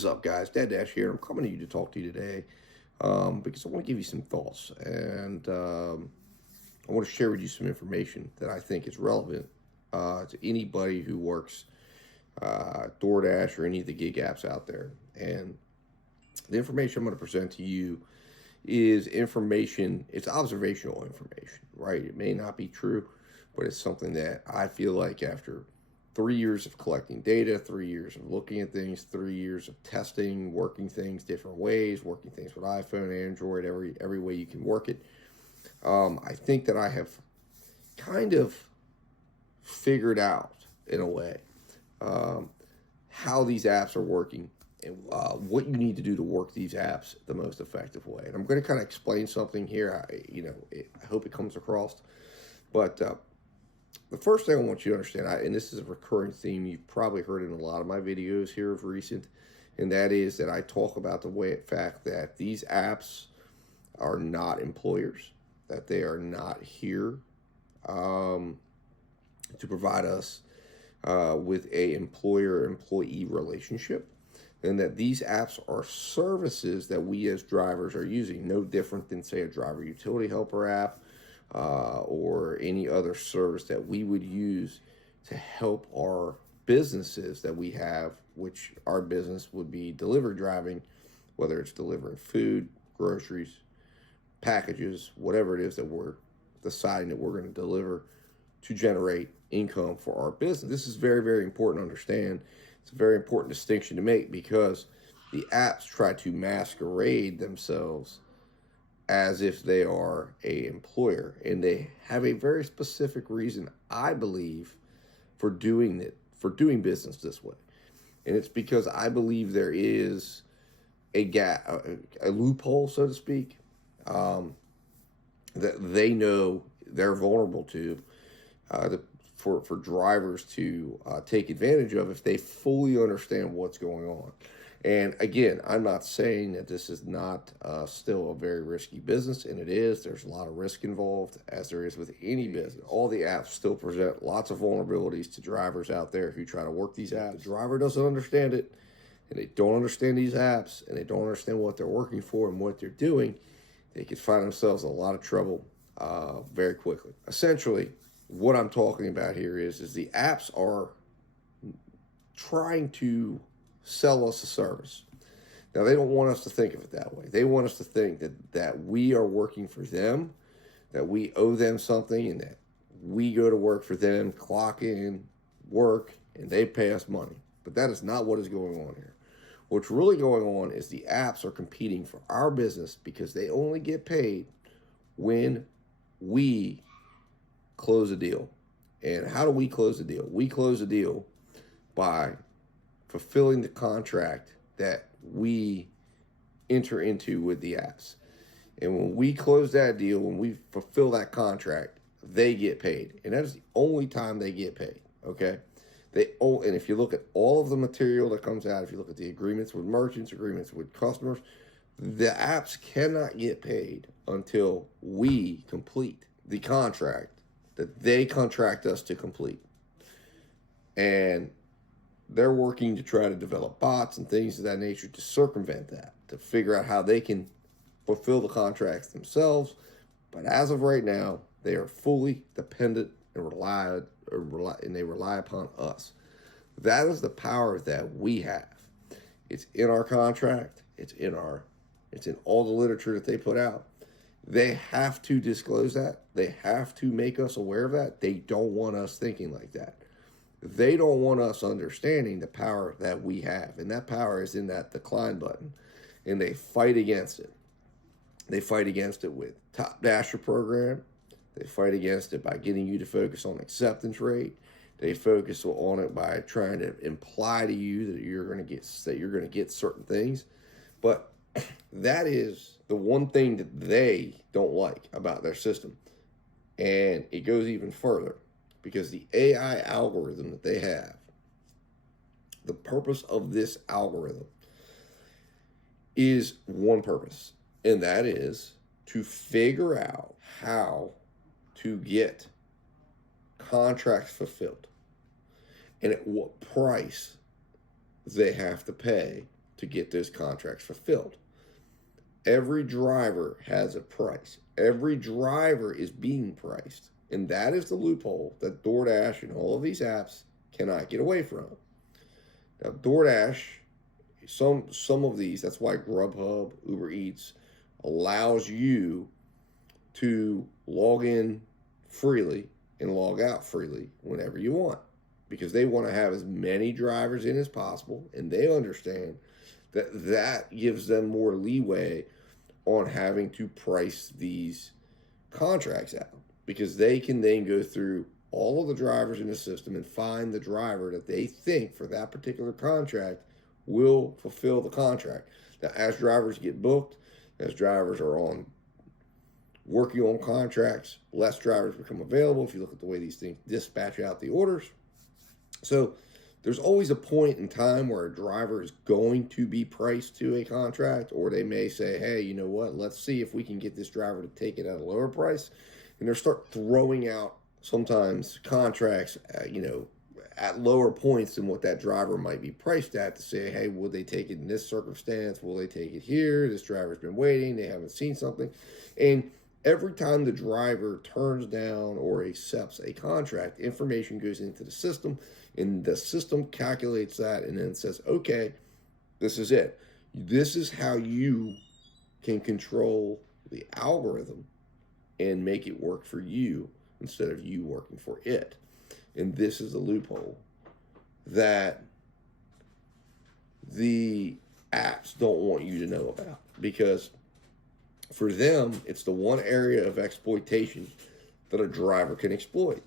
is up, guys? Dad Dash here. I'm coming to you to talk to you today because I want to give you some thoughts and I want to share with you some information that I think is relevant to anybody who works DoorDash or any of the gig apps out there. And the information I'm going to present to you is information, it's observational information, right? It may not be true, but it's something that I feel like after 3 years of collecting data, 3 years of looking at things, 3 years of testing, working things different ways, working things with iPhone, Android, every way you can work it. I think that I have kind of figured out in a way how these apps are working and what you need to do to work these apps the most effective way. And I'm going to kind of explain something here. I hope it comes across. But the first thing I want you to understand, and this is a recurring theme, you've probably heard in a lot of my videos here of recent, and that is that I talk about the fact that these apps are not employers, that they are not here to provide us with a employer-employee relationship, and that these apps are services that we as drivers are using, no different than, say, a driver utility helper app or any other service that we would use to help our businesses that we have, which our business would be delivery driving, whether it's delivering food, groceries, packages, whatever it is that we're deciding that we're going to deliver to generate income for our business. This is very, very important to understand. It's a very important distinction to make because the apps try to masquerade themselves as if they are a employer, and they have a very specific reason, I believe, for doing business this way. And it's because I believe there is a gap, a loophole, so to speak, that they know they're vulnerable to, for drivers to take advantage of if they fully understand what's going on. And again, I'm not saying that this is not still a very risky business, and it is. There's a lot of risk involved, as there is with any business. All the apps still present lots of vulnerabilities to drivers out there who try to work these apps. The driver doesn't understand it, and they don't understand these apps, and they don't understand what they're working for and what they're doing. They could find themselves in a lot of trouble very quickly. Essentially, what I'm talking about here is the apps are trying to sell us a service. Now, they don't want us to think of it that way. They want us to think that we are working for them, that we owe them something, and that we go to work for them, clock in, work, and they pay us money. But that is not what is going on here. What's really going on is the apps are competing for our business because they only get paid when we close a deal. And how do we close a deal? We close a deal by fulfilling the contract that we enter into with the apps. And when we close that deal, when we fulfill that contract, they get paid. And that is the only time they get paid, okay? And if you look at all of the material that comes out, if you look at the agreements with merchants, agreements with customers, the apps cannot get paid until we complete the contract that they contract us to complete. And they're working to try to develop bots and things of that nature to circumvent that, to figure out how they can fulfill the contracts themselves. But as of right now, they are fully dependent and they rely upon us. That is the power that we have. It's in our contract. It's in all the literature that they put out. They have to disclose that. They have to make us aware of that. They don't want us thinking like that. They don't want us understanding the power that we have. And that power is in that decline button. And they fight against it. They fight against it with Top Dasher program. They fight against it by getting you to focus on acceptance rate. They focus on it by trying to imply to you that you're going to get certain things. But that is the one thing that they don't like about their system. And it goes even further. Because the AI algorithm that they have, the purpose of this algorithm is one purpose, and that is to figure out how to get contracts fulfilled and at what price they have to pay to get those contracts fulfilled. Every driver has a price. Every driver is being priced. And that is the loophole that DoorDash and all of these apps cannot get away from. Now, DoorDash, some of these, that's why Grubhub, Uber Eats allows you to log in freely and log out freely whenever you want, because they want to have as many drivers in as possible, and they understand that gives them more leeway on having to price these contracts out, because they can then go through all of the drivers in the system and find the driver that they think for that particular contract will fulfill the contract. Now, as drivers get booked, as drivers are working on contracts, less drivers become available if you look at the way these things dispatch out the orders. So there's always a point in time where a driver is going to be priced to a contract, or they may say, hey, you know what, let's see if we can get this driver to take it at a lower price. And they'll start throwing out sometimes contracts, at lower points than what that driver might be priced at, to say, hey, will they take it in this circumstance? Will they take it here? This driver's been waiting. They haven't seen something. And every time the driver turns down or accepts a contract, information goes into the system, and the system calculates that and then says, okay, this is it. This is how you can control the algorithm and make it work for you instead of you working for it. And this is the loophole that the apps don't want you to know about, because for them, it's the one area of exploitation that a driver can exploit.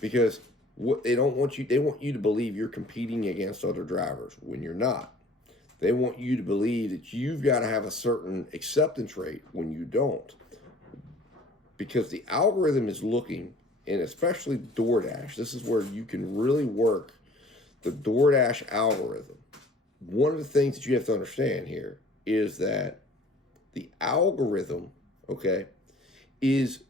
Because what they want you to believe you're competing against other drivers when you're not. They want you to believe that you've got to have a certain acceptance rate when you don't. Because the algorithm is looking, and especially DoorDash, this is where you can really work the DoorDash algorithm. One of the things that you have to understand here is that the algorithm, okay, is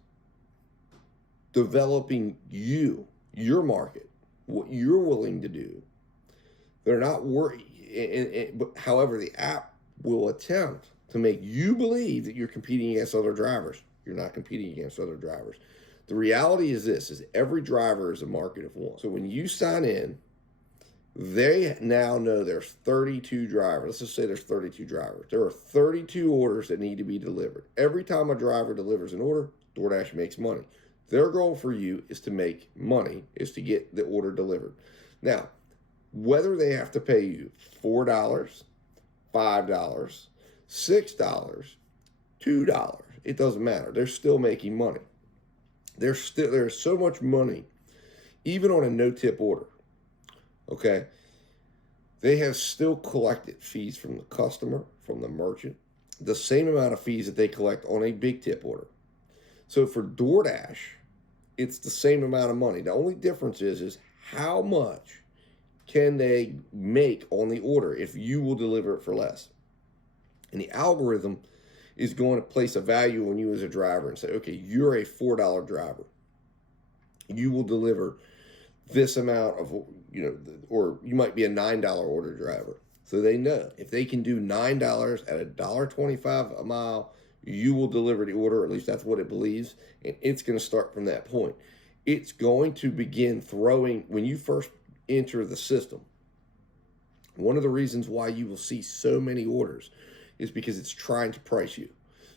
developing your market, what you're willing to do. They're not worried, but however, the app will attempt to make you believe that you're competing against other drivers. You're not competing against other drivers. The reality is this, is every driver is a market of one. So when you sign in, they now know there's 32 drivers. Let's just say there's 32 drivers. There are 32 orders that need to be delivered. Every time a driver delivers an order, DoorDash makes money. Their goal for you is to make money, is to get the order delivered. Now, whether they have to pay you $4, $5, $6, $2, it doesn't matter. They're still making money. There's so much money, even on a no-tip order. Okay, they have still collected fees from the customer, from the merchant, the same amount of fees that they collect on a big tip order. So for DoorDash, it's the same amount of money. The only difference is how much can they make on the order if you will deliver it for less. And the algorithm is going to place a value on you as a driver and say, okay, you're a $4 driver. You will deliver this amount of, or you might be a $9 order driver. So they know if they can do $9 at $1.25 a mile, you will deliver the order. At least that's what it believes. And it's going to start from that point. It's going to begin throwing, when you first enter the system, one of the reasons why you will see so many orders is because it's trying to price you.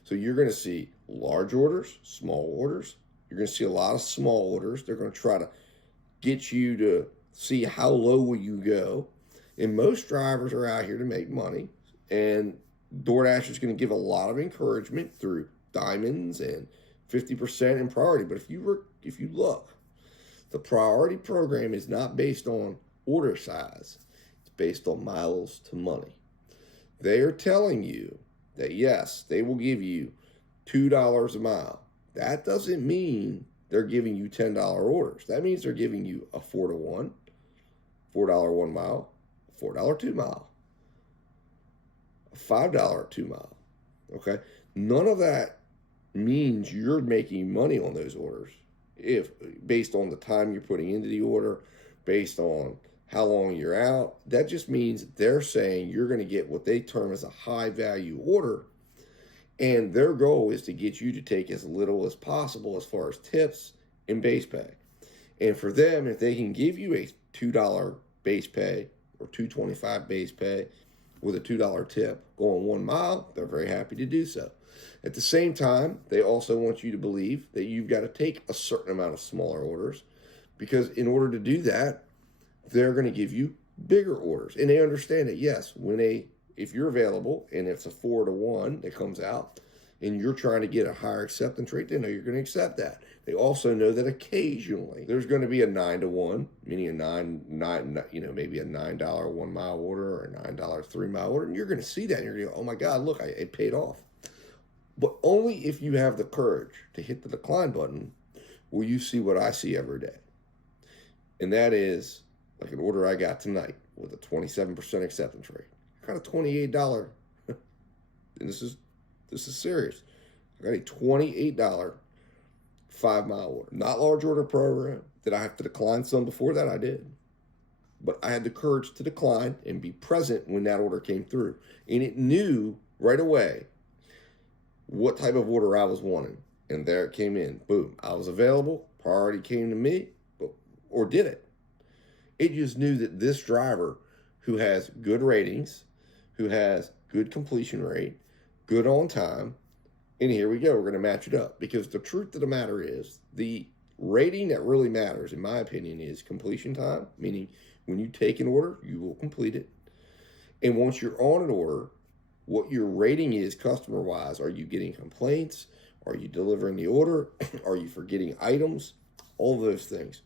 So you're going to see large orders, small orders. You're going to see a lot of small orders. They're going to try to get you to see how low will you go. And most drivers are out here to make money. And DoorDash is going to give a lot of encouragement through diamonds and 50% in priority. But if you look, the priority program is not based on order size. It's based on miles to money. They are telling you that, yes, they will give you $2 a mile. That doesn't mean they're giving you $10 orders. That means they're giving you a 4-to-1, $4 1 mile, $4 2 mile, a $5 2 mile. Okay? None of that means you're making money on those orders, if based on the time you're putting into the order, based on how long you're out. That just means they're saying you're going to get what they term as a high value order. And their goal is to get you to take as little as possible as far as tips and base pay. And for them, if they can give you a $2 base pay or $2.25 base pay with a $2 tip going 1 mile, they're very happy to do so. At the same time, they also want you to believe that you've got to take a certain amount of smaller orders, because in order to do that, they're going to give you bigger orders. And they understand that, yes, if you're available and it's a 4-to-1 that comes out and you're trying to get a higher acceptance rate, they know you're going to accept that. They also know that occasionally there's going to be a 9-to-1, meaning maybe a $9 1 mile order or a $9 3 mile order. And you're going to see that and you're going to go, oh my God, look, it paid off. But only if you have the courage to hit the decline button will you see what I see every day. And that is like an order I got tonight with a 27% acceptance rate. I got a $28, and this is serious. I got a $28 5 mile order. Not large order program. Did I have to decline some before that? I did. But I had the courage to decline and be present when that order came through. And it knew right away what type of order I was wanting. And there it came in. Boom. I was available. Priority came to me, or did it? It just knew that this driver who has good ratings, who has good completion rate, good on time, and here we go, we're going to match it up. Because the truth of the matter is, the rating that really matters, in my opinion, is completion time, meaning when you take an order, you will complete it. And once you're on an order, what your rating is customer-wise. Are you getting complaints? Are you delivering the order? Are you forgetting items? All those things.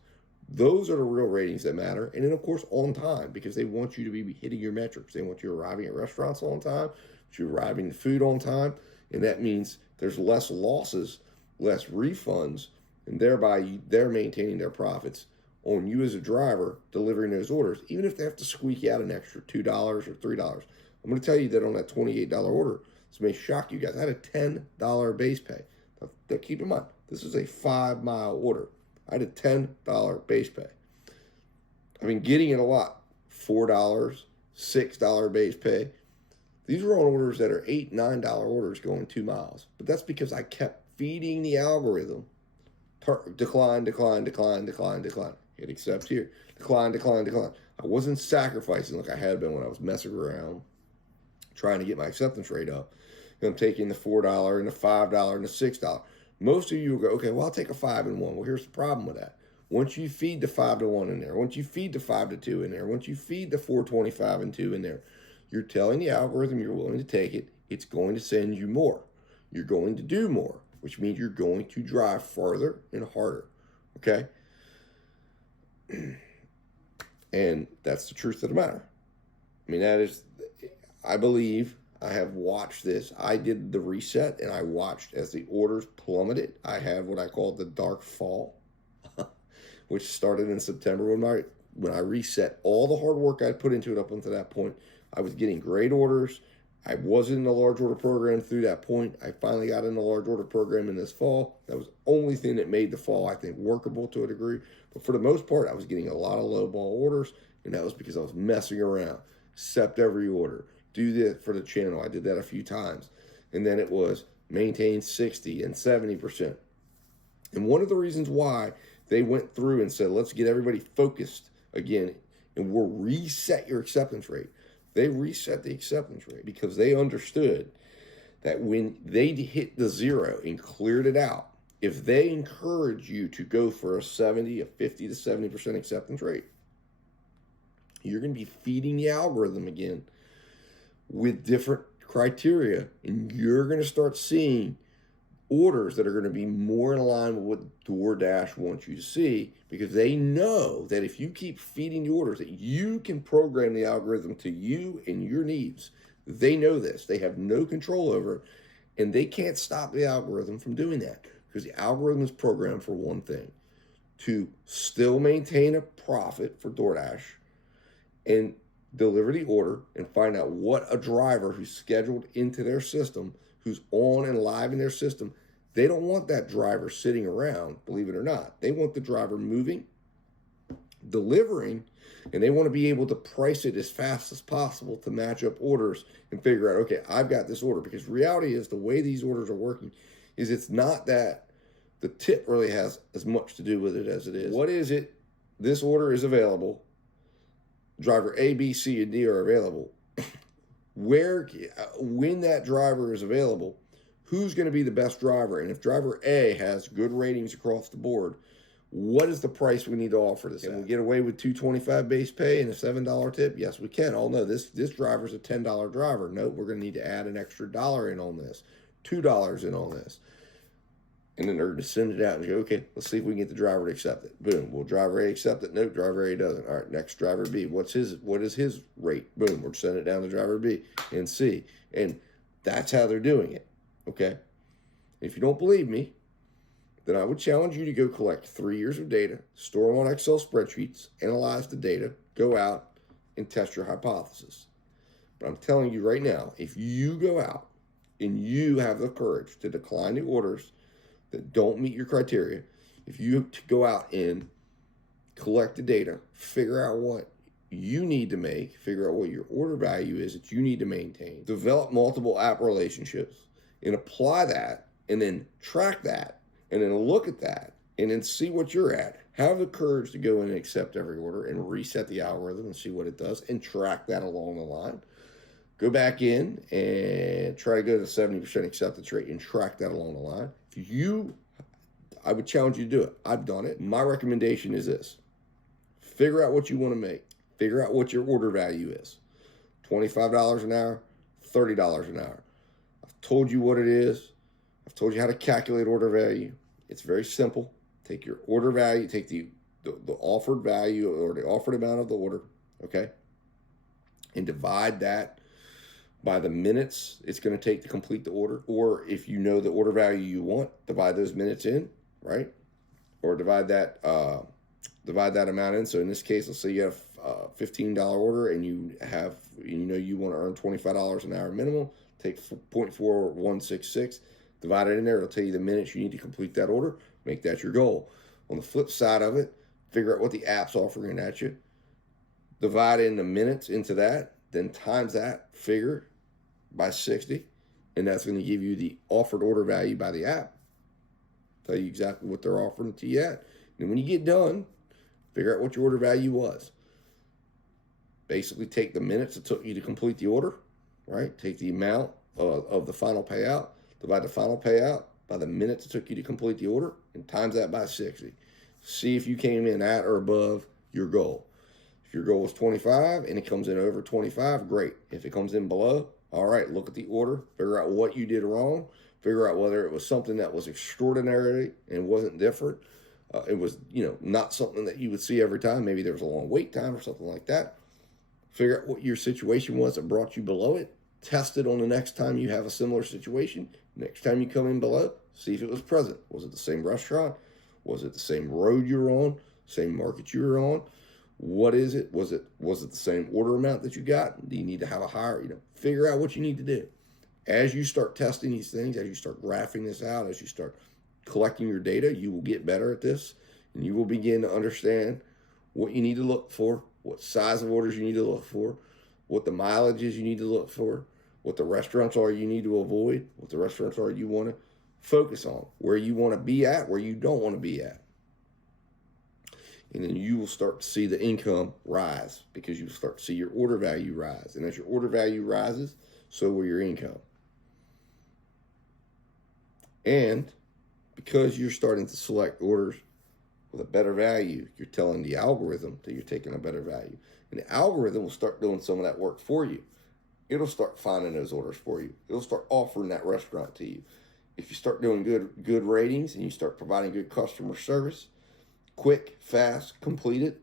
Those are the real ratings that matter. And then, of course, on time, because they want you to be hitting your metrics. They want you arriving at restaurants on time, you're arriving to food on time, and that means there's less losses, less refunds, and thereby they're maintaining their profits on you as a driver delivering those orders, even if they have to squeak out an extra $2 or $3. I'm going to tell you that on that $28 order, this may shock you guys. I had a $10 base pay. Now, keep in mind, this is a 5 mile order. I had a $10 base pay. I've been getting it a lot. $4, $6 base pay. These are on orders that are $8, $9 orders going 2 miles. But that's because I kept feeding the algorithm. Decline, decline, decline, decline, decline. Hit accept here. Decline, decline, decline. I wasn't sacrificing like I had been when I was messing around, trying to get my acceptance rate up. I'm taking the $4 and the $5 and the $6. Most of you will go, okay, well, I'll take a 5 and 1. Well, here's the problem with that. Once you feed the 5-to-1 in there, once you feed the 5-to-2 in there, once you feed the 4.25 and 2 in there, you're telling the algorithm you're willing to take it. It's going to send you more. You're going to do more, which means you're going to drive farther and harder. Okay? And that's the truth of the matter. I mean, I believe I have watched this. I did the reset, and I watched as the orders plummeted. I had what I call the dark fall, which started in September when I reset all the hard work I put into it up until that point. I was getting great orders. I wasn't in the large order program through that point. I finally got in the large order program in this fall. That was the only thing that made the fall, I think, workable to a degree. But for the most part, I was getting a lot of low ball orders, and that was because I was messing around. Accept every order. Do that for the channel. I did that a few times. And then it was maintain 60 and 70%. And one of the reasons why they went through and said, let's get everybody focused again, and we'll reset your acceptance rate. They reset the acceptance rate because they understood that when they hit the 0 and cleared it out, if they encourage you to go for a 50 to 70% acceptance rate, you're going to be feeding the algorithm again with different criteria, and you're going to start seeing orders that are going to be more in line with what DoorDash wants you to see, because they know that if you keep feeding the orders, that you can program the algorithm to you and your needs. They know this. They have no control over it, and they can't stop the algorithm from doing that, because the algorithm is programmed for one thing: to still maintain a profit for DoorDash and deliver the order and find out what a driver who's scheduled into their system, who's on and live in their system. They don't want that driver sitting around, believe it or not. They want the driver moving, delivering, and they want to be able to price it as fast as possible to match up orders and figure out, okay, I've got this order. Because reality is, the way these orders are working is it's not that the tip really has as much to do with it as it is. What is it? This order is available. Driver A, B, C, and D are available. When that driver is available, who's going to be the best driver? And if driver A has good ratings across the board, what is the price we need to offer this? Can we get away with $2.25 base pay and a $7 tip? Yes, we can. Oh no, this driver's a $10 driver. Nope, we're going to need to add an extra $1 in on this, $2 in on this. And then they're going to send it out and go, okay, let's see if we can get the driver to accept it. Boom. Will driver A accept it? Nope, driver A doesn't. All right, next driver B. What is his rate? Boom, we're sending it down to driver B and C. And that's how they're doing it. Okay? If you don't believe me, then I would challenge you to go collect 3 years of data, store them on Excel spreadsheets, analyze the data, go out and test your hypothesis. But I'm telling you right now, if you go out and you have the courage to decline the orders that don't meet your criteria, if you go out and collect the data, figure out what you need to make, figure out what your order value is that you need to maintain, develop multiple app relationships, and apply that, and then track that, and then look at that, and then see what you're at. Have the courage to go in and accept every order and reset the algorithm and see what it does and track that along the line. Go back in and try to go to the 70% acceptance rate and track that along the line. I would challenge you to do it. I've done it. My recommendation is this. Figure out what you want to make. Figure out what your order value is. $25 an hour, $30 an hour. I've told you what it is. I've told you how to calculate order value. It's very simple. Take your order value, take the offered value or the offered amount of the order, okay, and divide that by the minutes it's going to take to complete the order. Or if you know the order value you want, divide those minutes in, right? Or divide that amount in. So in this case, let's say you have a $15 order and you want to earn $25 an hour minimum. Take 0.4166. Divide it in there. It'll tell you the minutes you need to complete that order. Make that your goal. On the flip side of it, figure out what the app's offering at you. Divide in the minutes into that. Then times that figure by 60. And that's going to give you the offered order value by the app. Tell you exactly what they're offering to you at. And when you get done, figure out what your order value was. Basically take the minutes it took you to complete the order, right? Take the amount of the final payout. Divide the final payout by the minutes it took you to complete the order and times that by 60. See if you came in at or above your goal. If your goal is 25 and it comes in over 25, great. If it comes in below, all right, look at the order, figure out what you did wrong, figure out whether it was something that was extraordinary and wasn't different. It was, not something that you would see every time. Maybe there was a long wait time or something like that. Figure out what your situation was that brought you below it. Test it on the next time you have a similar situation. Next time you come in below, see if it was present. Was it the same restaurant? Was it the same road you were on? Same market you were on? What is it? Was it the same order amount that you got? Do you need to have a higher, figure out what you need to do. As you start testing these things, as you start graphing this out, as you start collecting your data, you will get better at this and you will begin to understand what you need to look for, what size of orders you need to look for, what the mileage is you need to look for, what the restaurants are you need to avoid, what the restaurants are you want to focus on, where you want to be at, where you don't want to be at. And then you will start to see the income rise because you will start to see your order value rise. And as your order value rises, so will your income. And because you're starting to select orders with a better value, you're telling the algorithm that you're taking a better value. And the algorithm will start doing some of that work for you. It'll start finding those orders for you. It'll start offering that restaurant to you. If you start doing good ratings and you start providing good customer service, quick, fast, completed,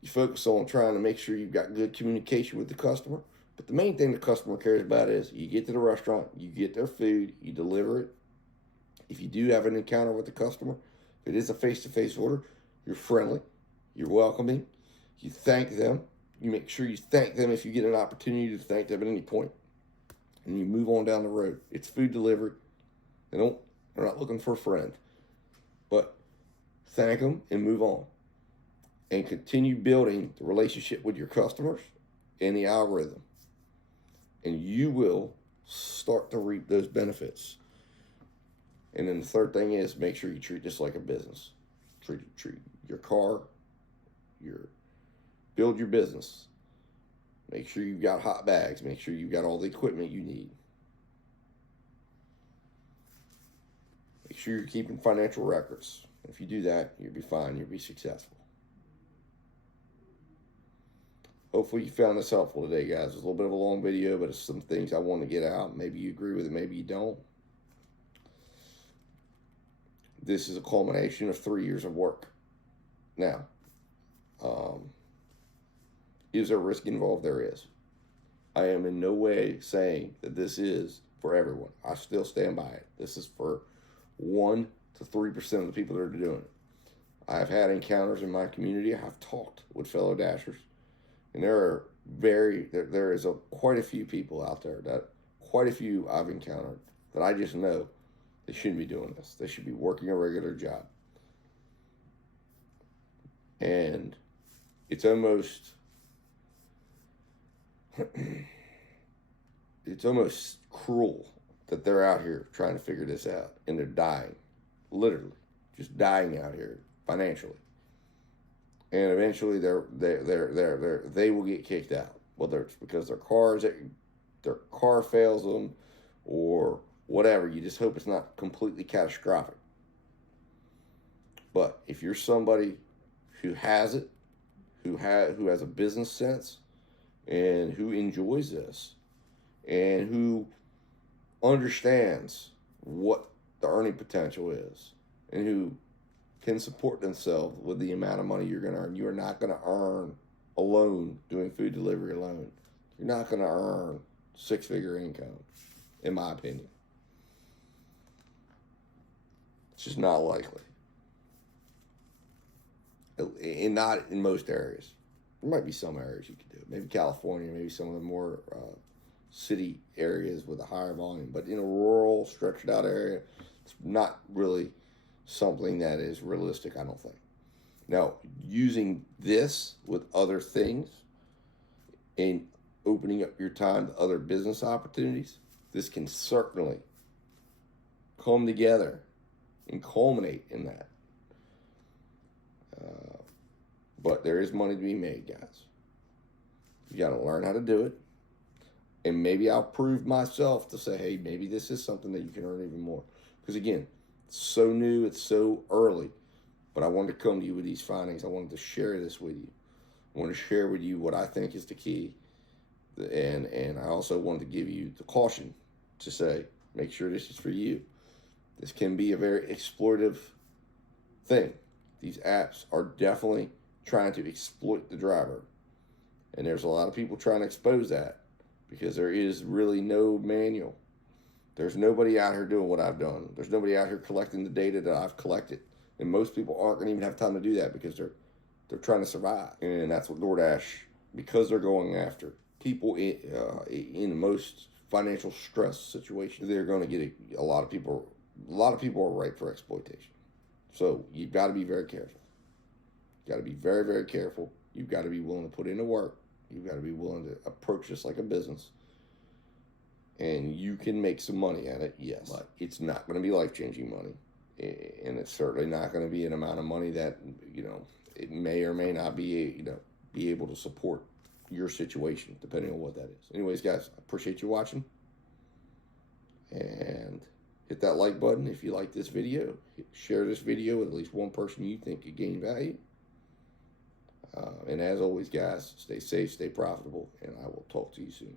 you focus on trying to make sure you've got good communication with the customer. But the main thing the customer cares about is you get to the restaurant, you get their food, you deliver it. If you do have an encounter with the customer, if it is a face-to-face order, you're friendly, you're welcoming, you thank them. You make sure you thank them if you get an opportunity to thank them at any point. And you move on down the road. It's food delivery. They're not looking for a friend. But thank them and move on. and continue building the relationship with your customers and the algorithm. And you will start to reap those benefits. And then the third thing is make sure you treat this like a business. Treat your car, build your business. Make sure you've got hot bags. Make sure you've got all the equipment you need. Make sure you're keeping financial records. If you do that, you'll be fine. You'll be successful. Hopefully you found this helpful today, guys. It's a little bit of a long video, but it's some things I want to get out. Maybe you agree with it, maybe you don't. This is a culmination of 3 years of work. Now, is there risk involved? There is. I am in no way saying that this is for everyone. I still stand by it. This is for 1 to 3% of the people that are doing it. I've had encounters in my community. I've talked with fellow dashers, and there is quite a few people out there quite a few I've encountered that I just know they shouldn't be doing this. They should be working a regular job. And it's almost cruel that they're out here trying to figure this out, and they're dying, literally, just dying out here financially. And eventually they will get kicked out, whether it's because their car fails them or whatever. You just hope it's not completely catastrophic. But if you're somebody who has it, who has a business sense, and who enjoys this, and who understands what the earning potential is, and who can support themselves with the amount of money you're going to earn. You are not going to earn alone doing food delivery alone. You're not going to earn six-figure income, in my opinion. It's just not likely. And not in most areas. There might be some areas you could do it. Maybe California, maybe some of the more city areas with a higher volume. But in a rural, stretched out area, it's not really something that is realistic, I don't think. Now, using this with other things and opening up your time to other business opportunities, this can certainly come together and culminate in that. But there is money to be made, guys. You got to learn how to do it. And maybe I'll prove myself to say, hey, maybe this is something that you can earn even more. Because again, it's so new, it's so early. But I wanted to come to you with these findings. I wanted to share this with you. I want to share with you what I think is the key. And I also wanted to give you the caution to say, make sure this is for you. This can be a very exploitive thing. These apps are definitely trying to exploit the driver. And there's a lot of people trying to expose that because there is really no manual. There's nobody out here doing what I've done. There's nobody out here collecting the data that I've collected. And most people aren't going to even have time to do that because they're trying to survive. And that's what DoorDash, because they're going after people in the most financial stress situation, they're going to get a lot of people are ripe for exploitation. So you've got to be very careful. You've got to be very, very careful. You've got to be willing to put in the work. You've got to be willing to approach this like a business. And you can make some money at it, yes. But it's not going to be life-changing money. And it's certainly not going to be an amount of money that, it may or may not be, be able to support your situation, depending on what that is. Anyways, guys, I appreciate you watching. And hit that like button if you like this video. Share this video with at least one person you think could gain value. And as always, guys, stay safe, stay profitable, and I will talk to you soon.